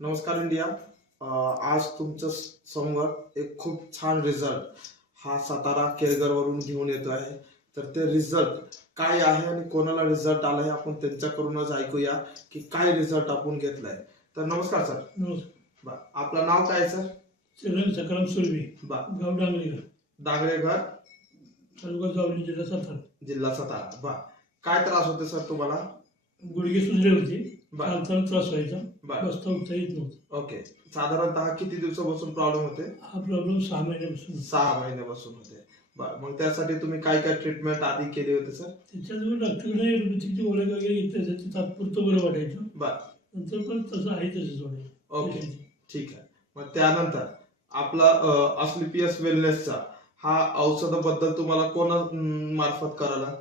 नमस्कार इंडिया. आज तुमच्या समोर एक खूप छान रिझल्ट हा सातारा केळगर वरून घेऊन येतो आहे. तर ते रिझल्ट काय आहे आणि कोणाला रिझल्ट आला आहे आपण त्यांच्याकडूनच ऐकूया की काय रिझल्ट आपण घेतलाय. तर नमस्कार सर. नमस्कार. आपलं नाव काय सर? चरण सकाराम सुरभी, गाव डांगरेघर, डांगरेघर, तालुका जावली, जिल्हा सातारा. जिल्हा सातारा. काय त्रास होते सर तुम्हाला? गुडघे सुजले होते, चालताना त्रास व्हायचा, बसता उठता येत नव्हतं. ओके. साधारणतः किती दिवसापासून प्रॉब्लेम होते? हा प्रॉब्लेम 6 महिन्यापासून. 6 महिन्यापासून होते. मग त्यासाठी तुम्ही काय काय ट्रीटमेंट आधी केली होती सर? त्याच्याजवळ डॉक्टरकडे ऍलोपॅथीची गोळ्या वगैरे घेतल्या ते तात्पुरतं बरं वाटायचं. नंतर पण तसं आहे तसंच वाटायचं. ओके, ठीक आहे. मग त्यानंतर आपला अस्क्लेपियस वेलनेसचा हा औषधाबद्दल तुम्हाला कोणा मार्फत करायला?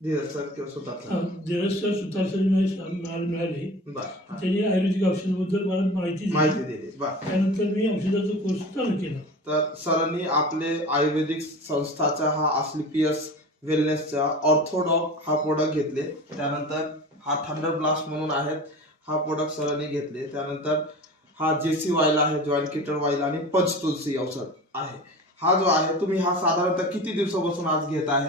धीरज सर किंवा सुतार सर? धीरज सर, सुतार सर मिळाले. त्यांनी आयुर्वेदिक औषधाबद्दल मला माहिती दिली. त्यानंतर मी औषधाचा कोर्स चालू केला. तर सरांनी आपले आयुर्वेदिक संस्थाचा हा अस्क्लेपियस वेलनेसचा ऑर्थोडॉक हा प्रोडक्ट घेतले. त्यानंतर हा थंडर ब्लास्ट म्हणून आहेत, हा प्रोडक्ट सरांनी घेतले. त्यानंतर हा जेसी वाईल आहे, जॉईंट किटर वाईल आणि पंचतुलसी औषध आहे. हा जो आहे तुम्ही हा साधारणतः किती दिवसापासून आज घेत आहे?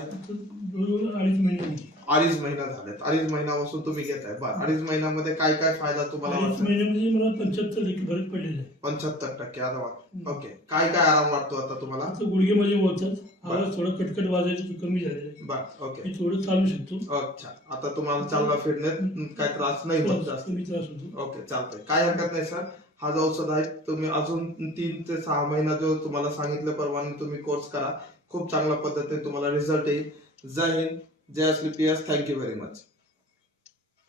2.5 महिने. 2.5 महिना झालेत. 2.5 महिन्यापासून तुम्ही घेताय. 2.5 महिन्यामध्ये काय काय फायदा तुम्हाला? 2.5 महिन्यामध्ये मला 75% फरक पडलेला आहे. 75% आराम. ओके. काय काय आराम वाटतो आता तुम्हाला? गुडघे माझे वळतात, आवाज थोडं कटकट वाजायचं कमी झालेलं आहे. ओके. मी थोडं चालू शकतो. अच्छा, आता तुम्हाला चालना फिरण्यात काय त्रास नाही होत जास्त? कमी त्रास होतो. ओके, चालतंय. काय हरकत नाही सर. हा जो औषध आहे तुम्ही अजून 3 ते 6 महिना जो तुम्हाला सांगितल्याप्रमाणे तुम्ही कोर्स करा. खूप चांगल्या पद्धतीने तुम्हाला रिझल्ट येईल. जय हिंद, जय अस्क्लेपियस. Thank you very much.